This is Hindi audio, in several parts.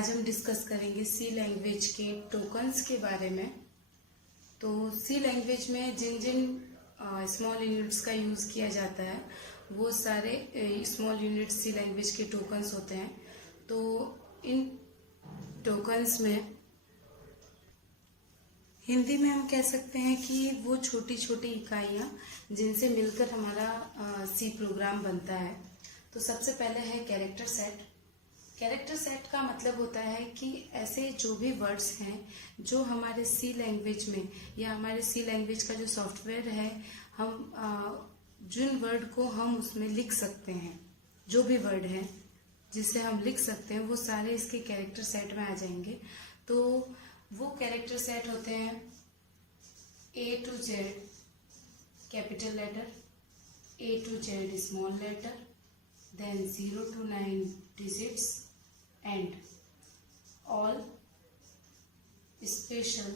आज हम डिस्कस करेंगे सी लैंग्वेज के टोकन्स के बारे में। तो सी लैंग्वेज में जिन जिन स्मॉल यूनिट्स का यूज़ किया जाता है वो सारे स्मॉल यूनिट्स सी लैंग्वेज के टोकन्स होते हैं। तो इन टोकन्स में हिंदी में हम कह सकते हैं कि वो छोटी छोटी इकाइयाँ जिनसे मिलकर हमारा सी प्रोग्राम बनता है। तो सबसे पहले है कैरेक्टर सेट। कैरेक्टर सेट का मतलब होता है कि ऐसे जो भी वर्ड्स हैं जो हमारे सी लैंग्वेज में या हमारे सी लैंग्वेज का जो सॉफ्टवेयर है, हम जिन वर्ड को हम उसमें लिख सकते हैं, जो भी वर्ड है जिसे हम लिख सकते हैं, वो सारे इसके कैरेक्टर सेट में आ जाएंगे। तो वो कैरेक्टर सेट होते हैं A to Z capital letter, A to Z small letter, then 0 to 9 digits and all special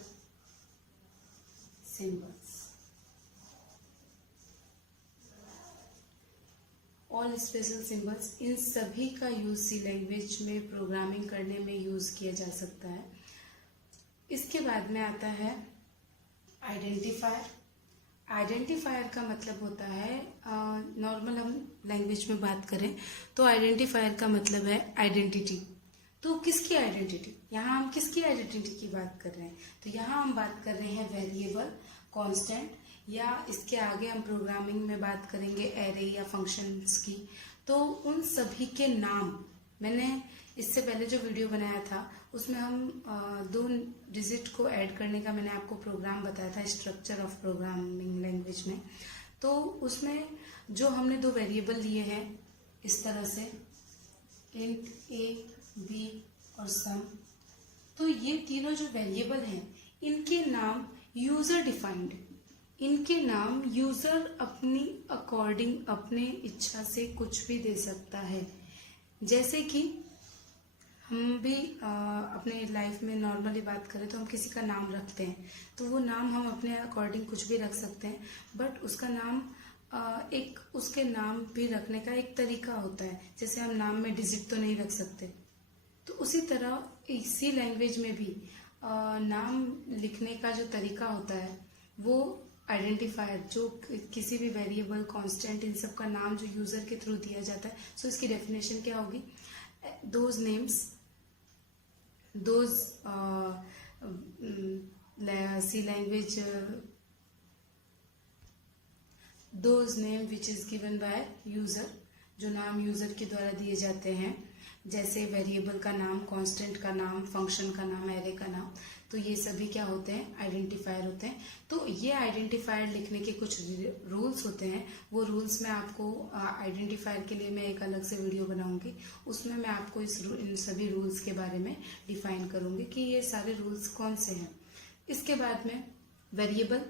symbols. All special symbols, इन सभी का यूज सी लैंग्वेज में प्रोग्रामिंग करने में यूज किया जा सकता है। इसके बाद में आता है आइडेंटिफायर। आइडेंटिफायर का मतलब होता है, नॉर्मल हम लैंग्वेज में बात करें तो आइडेंटिफायर का मतलब है आइडेंटिटी। तो किसकी आइडेंटिटी, यहाँ हम किसकी आइडेंटिटी की बात कर रहे हैं? तो यहाँ हम बात कर रहे हैं वेरिएबल, कांस्टेंट, या इसके आगे हम प्रोग्रामिंग में बात करेंगे एरे या फंक्शंस की। तो उन सभी के नाम, मैंने इससे पहले जो वीडियो बनाया था उसमें हम 2 डिजिट को ऐड करने का मैंने आपको प्रोग्राम बताया था, स्ट्रक्चर ऑफ प्रोग्रामिंग लैंग्वेज में। तो उसमें जो हमने 2 वेरिएबल लिए हैं इस तरह से, इंट a, b और सम, तो ये तीनों जो वेरिएबल हैं इनके नाम यूजर डिफाइंड, इनके नाम यूजर अपनी अकॉर्डिंग, अपने इच्छा से कुछ भी दे सकता है। जैसे कि हम भी अपने लाइफ में नॉर्मली बात करें तो हम किसी का नाम रखते हैं, तो वो नाम हम अपने अकॉर्डिंग कुछ भी रख सकते हैं, बट उसका नाम एक उसके नाम भी रखने का एक तरीका होता है। जैसे हम नाम में डिजिट तो नहीं रख सकते, तो उसी तरह इसी लैंग्वेज में भी नाम लिखने का जो तरीका होता है वो आइडेंटिफायर, जो किसी भी वेरिएबल, कांस्टेंट, इन सब का नाम जो यूजर के थ्रू दिया जाता है। सो इसकी डेफिनेशन क्या होगी? Those names, those C language, those name which is given by user, जो नाम यूजर के द्वारा दिए जाते हैं, जैसे वेरिएबल का नाम, कांस्टेंट का नाम, फंक्शन का नाम, एरे का नाम। तो ये सभी क्या होते हैं? आइडेंटिफायर होते हैं। तो ये आइडेंटिफायर लिखने के कुछ रूल्स होते हैं। वो रूल्स मैं आपको आइडेंटिफायर के लिए मैं एक अलग से वीडियो बनाऊंगी, उसमें मैं आपको इन सभी रूल्स के बारे में डिफाइन करूंगी कि ये सारे रूल्स कौन से हैं। इसके बाद में वेरिएबल।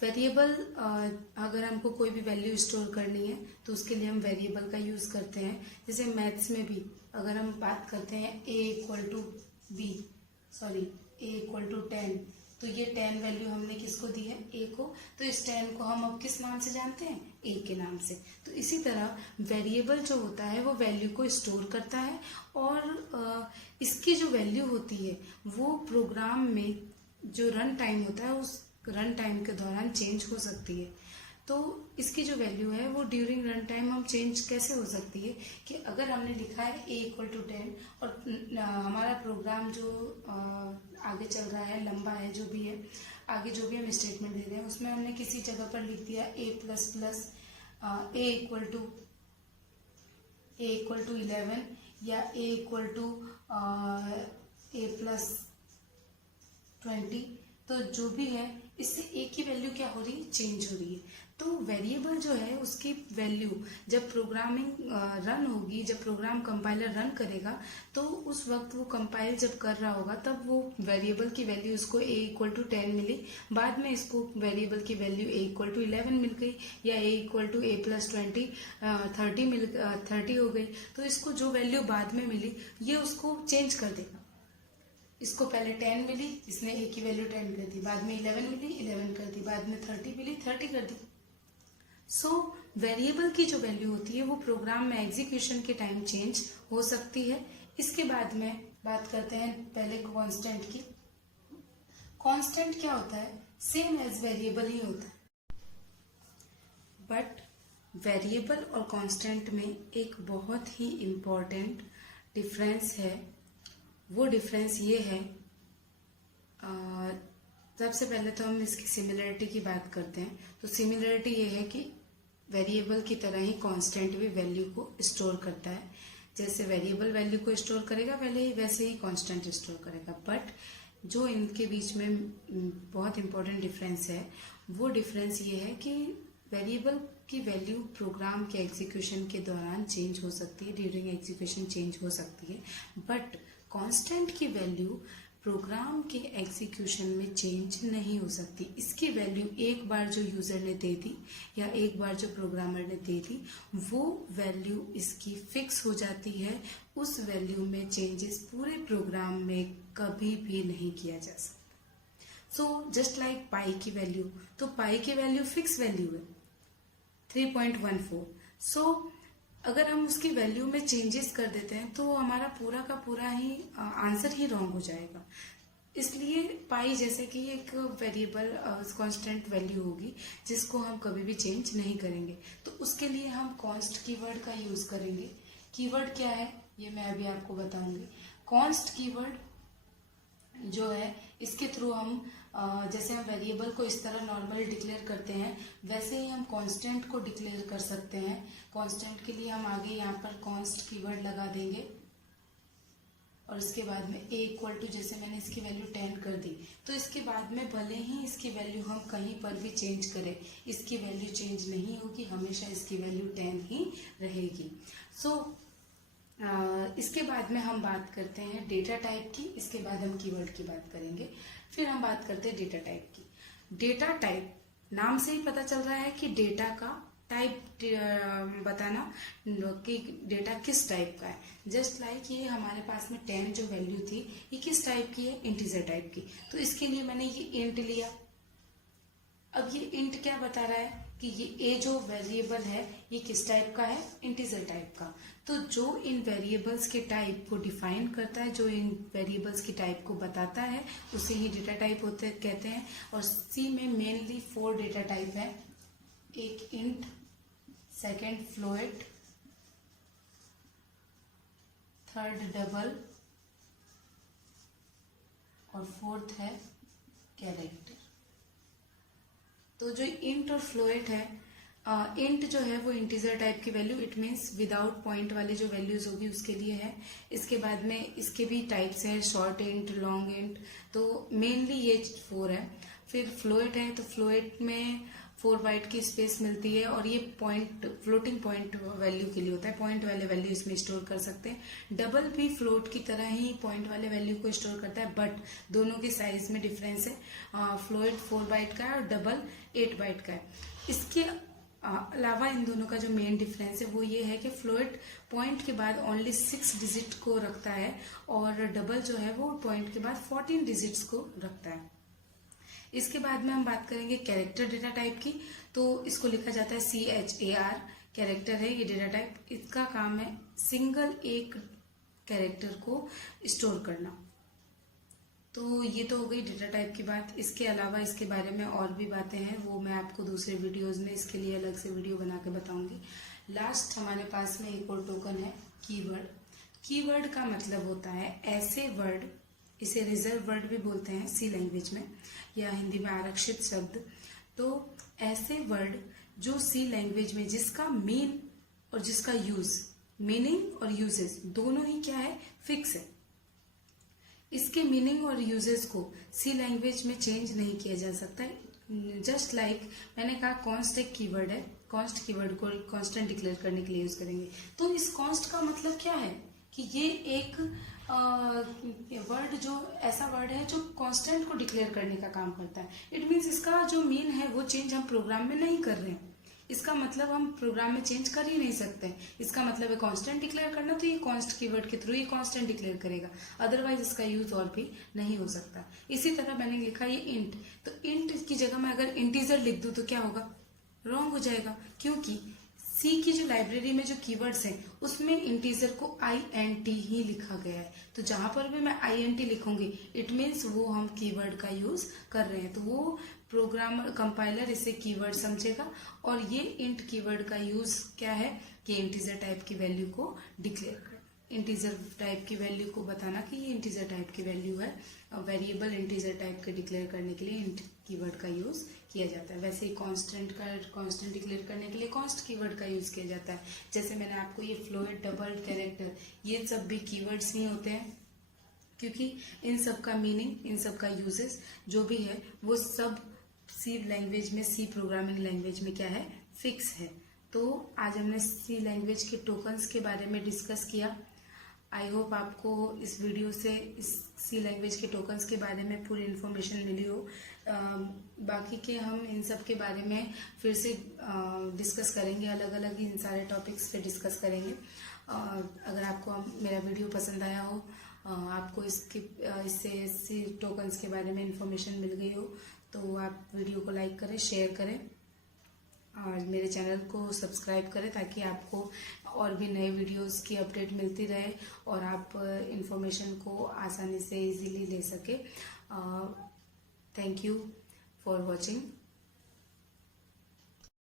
वेरिएबल, अगर हमको कोई भी वैल्यू स्टोर करनी है तो उसके लिए हम वेरिएबल का यूज करते हैं। जैसे मैथ्स में भी अगर हम बात करते हैं a इक्वल टू 10, तो ये 10 वैल्यू हमने किसको दी है? a को। तो इस 10 को हम अब किस नाम से जानते हैं? a के नाम से। तो इसी तरह वेरिएबल जो होता है वो वैल्यू को स्टोर करता है, और इसकी जो वैल्यू होती है वो प्रोग्राम में जो रन टाइम होता है उस रन टाइम के दौरान चेंज हो सकती है। तो इसकी जो वैल्यू है वो ड्यूरिंग रन टाइम हम चेंज कैसे हो सकती है कि अगर हमने लिखा है a इक्वल टू 10 और हमारा प्रोग्राम जो आगे चल रहा है, लंबा है, जो भी है, आगे जो भी हम स्टेटमेंट दे रहे हैं उसमें हमने किसी जगह पर लिख दिया a इक्वल टू 11 या a equal to a plus 20, तो जो भी है इससे a की वैल्यू क्या हो रही है? चेंज हो रही है। तो वेरिएबल जो है उसकी वैल्यू जब प्रोग्रामिंग रन होगी, जब प्रोग्राम कंपाइलर रन करेगा, तो उस वक्त वो कंपाइल जब कर रहा होगा तब वो वेरिएबल की वैल्यू उसको a इक्वल टू 10 मिली, बाद में इसको वेरिएबल की वैल्यू a इक्वल टू 11 मिल गई, या a equal to a plus 30 हो गई। तो इसको जो वैल्यू बाद में मिली ये उसको चेंज कर देगा। इसको पहले 10 मिली, इसने a की वैल्यू 10 कर दी, बाद में 11 मिली, 11 कर दी, बाद में 30 मिली, 30 कर दी। सो वेरिएबल की जो वैल्यू होती है वो प्रोग्राम में एग्जीक्यूशन के टाइम चेंज हो सकती है, इसके बाद में बात करते हैं पहले कांस्टेंट की। कांस्टेंट क्या होता है? सेम एज वेरिएबल ही होता है, बट वेरिएबल और कांस्टेंट में एक बहुत ही इम्पोर्टेंट डिफरेंस है। वो डिफरेंस ये है, सबसे पहले तो हम इसकी सिमिलरिटी की बात करते हैं। तो सिमिलरिटी ये है कि वेरिएबल की तरह ही कांस्टेंट भी वैल्यू को स्टोर करता है। जैसे वेरिएबल वैल्यू को स्टोर करेगा पहले ही, वैसे ही कांस्टेंट स्टोर करेगा। बट जो इनके बीच में बहुत इंपॉर्टेंट डिफरेंस है, वो डिफरेंस ये है कि वेरिएबल की वैल्यू प्रोग्राम के एग्जीक्यूशन के दौरान चेंज हो सकती है, ड्यूरिंग एग्जीक्यूशन चेंज हो सकती है, बट कांस्टेंट की वैल्यू प्रोग्राम के एग्जीक्यूशन में चेंज नहीं हो सकती। इसकी वैल्यू एक बार जो यूजर ने दे दी या एक बार जो प्रोग्रामर ने दे दी, वो वैल्यू इसकी फिक्स हो जाती है। उस वैल्यू में चेंजेस पूरे प्रोग्राम में कभी भी नहीं किया जा सकता। सो जस्ट लाइक पाई की वैल्यू, तो पाई की वैल्यू फिक्स वैल्यू है 3.14। सो अगर हम उसकी वैल्यू में चेंजेस कर देते हैं तो हमारा पूरा का पूरा ही आंसर ही रॉन्ग हो जाएगा। इसलिए पाई जैसे कि एक वेरिएबल कांस्टेंट वैल्यू होगी जिसको हम कभी भी चेंज नहीं करेंगे, तो उसके लिए हम कॉन्स्ट कीवर्ड का यूज करेंगे। कीवर्ड क्या है ये मैं अभी आपको बताऊंगी। कॉन्स्ट कीवर्ड जो है, इसके थ्रू हम जैसे हम वेरिएबल को इस तरह नॉर्मली डिक्लेयर करते हैं, वैसे ही हम कांस्टेंट को डिक्लेयर कर सकते हैं। कांस्टेंट के लिए हम आगे यहाँ पर कॉन्स्ट कीवर्ड लगा देंगे और इसके बाद में a इक्वल टू, जैसे मैंने इसकी वैल्यू 10 कर दी, तो इसके बाद में भले ही इसकी वैल्यू हम कहीं पर भी चेंज करें, इसकी वैल्यू चेंज नहीं होगी, हमेशा इसकी वैल्यू 10 ही रहेगी। इसके बाद में हम बात करते हैं डेटा टाइप की। इसके बाद हम कीवर्ड की बात करेंगे, फिर हम बात करते हैं डेटा टाइप की। डेटा टाइप, नाम से ही पता चल रहा है कि डेटा का टाइप बताना कि डेटा किस टाइप का है। जस्ट लाइक ये हमारे पास में 10 जो वैल्यू थी, ये किस टाइप की है? इंटीजर टाइप की। तो इसके लिए मैंने ये इंट लिया। अब ये इंट क्या बता रहा है कि ये जो वेरिएबल है ये किस टाइप का है? इंटीजर टाइप का। तो जो इन वेरिएबल्स के टाइप को डिफाइन करता है, जो इन वेरिएबल्स की टाइप को बताता है, उसे ही डेटा टाइप होते कहते हैं। और सी में मेनली 4 डेटा टाइप है। एक int, second float, third double और फोर्थ है कैरेक्टर। तो जो इंट और फ्लोट है, इंट जो है वो इंटीजर टाइप की value, it means without point वाली जो वैल्यूज होगी उसके लिए है। इसके बाद में इसके भी टाइप्स है, शॉर्ट इंट, लॉन्ग इंट, तो मेनली ये 4 है। फिर फ्लोट है, तो फ्लोट में 4 बाइट की स्पेस मिलती है और ये पॉइंट, फ्लोटिंग पॉइंट वैल्यू के लिए होता है, पॉइंट वाले वैल्यू इसमें स्टोर कर सकते हैं। डबल भी फ्लोट की तरह ही पॉइंट वाले वैल्यू को स्टोर करता है, बट दोनों के साइज में डिफरेंस है। फ्लोट 4 बाइट का है और डबल 8 बाइट का है। इसके अलावा इन दोनों का जो मेन डिफरेंस है वो ये है कि फ्लोट पॉइंट के बाद ओनली 6 डिजिट को रखता है और डबल जो है वो पॉइंट के बाद 14 डिजिट्स को रखता है। इसके बाद में हम बात करेंगे कैरेक्टर डेटा टाइप की। तो इसको लिखा जाता है CHAR, कैरेक्टर है ये डेटा टाइप। इसका काम है सिंगल एक कैरेक्टर को स्टोर करना। तो ये तो हो गई डेटा टाइप की बात। इसके अलावा इसके बारे में और भी बातें हैं, वो मैं आपको दूसरे वीडियोस में इसके लिए अलग से वीडियो बना के बताऊंगी। लास्ट हमारे पास में एक और टोकन है कीवर्ड। कीवर्ड का मतलब होता है ऐसे वर्ड, इसे रिजर्व वर्ड भी बोलते हैं सी लैंग्वेज में, या हिंदी में आरक्षित शब्द। तो ऐसे वर्ड जो सी लैंग्वेज में जिसका मीन और जिसका यूज, मीनिंग और यूजेस दोनों ही क्या है? फिक्स है। इसके मीनिंग और यूजेस को सी लैंग्वेज में चेंज नहीं किया जा सकता है। जस्ट लाइक मैंने कहा कॉन्स्ट एक कीवर्ड है, कॉन्स्ट कीवर्ड को कांस्टेंट डिक्लेयर करने के लिए यूज करेंगे। तो इस कॉन्स्ट का मतलब क्या है कि ये एक वर्ड, जो ऐसा वर्ड है जो कांस्टेंट को डिक्लेयर करने का काम करता है। इट मीन्स इसका जो मीन है वो चेंज हम प्रोग्राम में नहीं कर रहे हैं। इसका मतलब हम प्रोग्राम में चेंज कर ही नहीं सकते। इसका मतलब है कांस्टेंट डिक्लेयर करना, तो ये कॉन्स्ट कीवर्ड के थ्रू ये कांस्टेंट डिक्लेयर करेगा, अदरवाइज इसका यूज और भी नहीं हो सकता। इसी तरह मैंने लिखा ये इंट, तो इंट की जगह मैं अगर इंटीजर लिख दूं तो क्या होगा? रॉन्ग हो जाएगा, क्योंकि सी की जो लाइब्रेरी में जो कीवर्ड्स हैं उसमें इंटीजर को INT ही लिखा गया है। तो जहां पर भी मैं INT लिखूंगी इट मीन्स वो हम कीवर्ड का यूज कर रहे हैं, तो वो प्रोग्रामर कंपाइलर इसे कीवर्ड समझेगा। और ये इंट कीवर्ड का यूज क्या है कि इंटीजर टाइप की वैल्यू को डिक्लेयर करना, इंटीजर टाइप की वैल्यू को बताना कि ये इंटीजर टाइप की वैल्यू है। वेरिएबल इंटीजर टाइप के डिक्लेयर करने के लिए इंट कीवर्ड का यूज किया जाता है। वैसे ही कांस्टेंट डिक्लेयर करने के लिए कॉन्स्ट कीवर्ड का यूज किया जाता है। जैसे मैंने आपको ये फ्लोट, डबल, कैरेक्टर, ये सब भी कीवर्ड्स ही होते हैं, क्योंकि इन सब का मीनिंग, इन सब का यूजेस जो भी है वो सब सी लैंग्वेज में, सी प्रोग्रामिंग लैंग्वेज में क्या है, फिक्स है। तो आज हमने सी लैंग्वेज के टोकन्स के बारे में डिस्कस किया। आई होप आपको इस वीडियो से इस सी लैंग्वेज के टोकन्स के बारे में पूरी इन्फॉर्मेशन मिली हो। बाकी के हम इन सब के बारे में फिर से डिस्कस करेंगे, अलग अलग इन सारे टॉपिक्स पे डिस्कस करेंगे। अगर आपको मेरा वीडियो पसंद आया हो, आपको इससे सी टोकन्स के बारे में इन्फॉर्मेशन मिल गई हो, तो आप वीडियो को लाइक करें, शेयर करें और मेरे चैनल को सब्सक्राइब करें, ताकि आपको और भी नए वीडियोस की अपडेट मिलती रहे और आप इन्फॉर्मेशन को आसानी से इजीली ले सके। Thank you for watching.